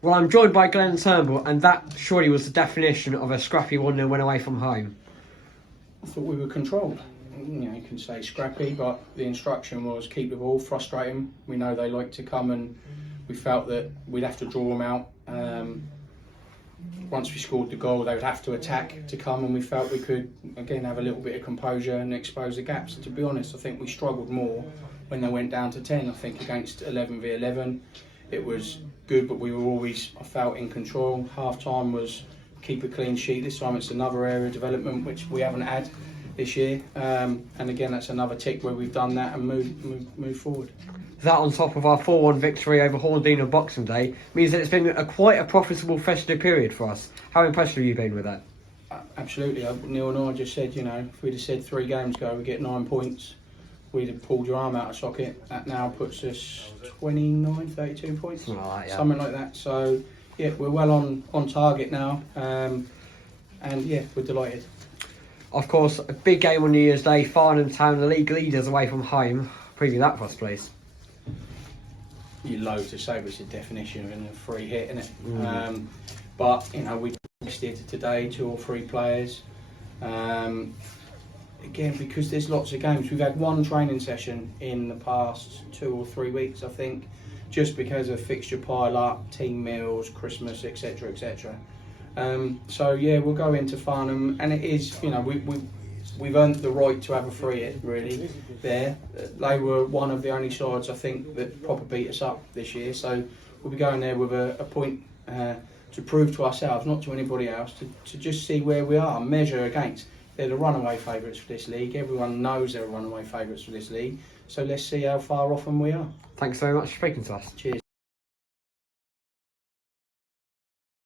Well, I'm joined by Glenn Turnbull, and that surely was the definition of a scrappy 1-0 win away from home. I thought we were controlled. You can say scrappy, but the instruction was keep the ball, frustrate them. We know they like to come, and we felt that we'd have to draw them out. Once we scored the goal, they would have to attack to come, and we felt we could again have a little bit of composure and expose the gaps. To be honest, I think we struggled more when they went down to 10. I think against 11v11, it was good, but we were always, I felt, in control. Half time was keep a clean sheet. This time it's another area of development which we haven't had this year, and again that's another tick where we've done that and move forward. That, on top of our 4-1 victory over Horndean on Boxing Day, means that it's been quite a profitable festive period for us. How impressed have you been with that? Absolutely. Neil and I just said, if we'd have said 3 games ago we get 9 points, we'd have pulled your arm out of socket. That now puts us 29, 32 points, something like that. So yeah, we're well on target now, and yeah, we're delighted. Of course, a big game on New Year's Day, Farnham Town, the league leaders away from home. Preview that for us, please. You're loath to say, but it's a definition of a free hit, isn't it? But we tested today 2 or 3 players. Again, because there's lots of games, we've had 1 training session in the past 2 or 3 weeks, I think, just because of fixture pile-up, team meals, Christmas, etc, etc. So yeah, we'll go into Farnham, and it is, we've earned the right to have a free hit, really, there. They were one of the only sides, I think, that proper beat us up this year, so we'll be going there with a point to prove to ourselves, not to anybody else, to just see where we are, measure against. They're the runaway favourites for this league. Everyone knows they're runaway favourites for this league, so let's see how far off them we are. Thanks very much for speaking to us. Cheers.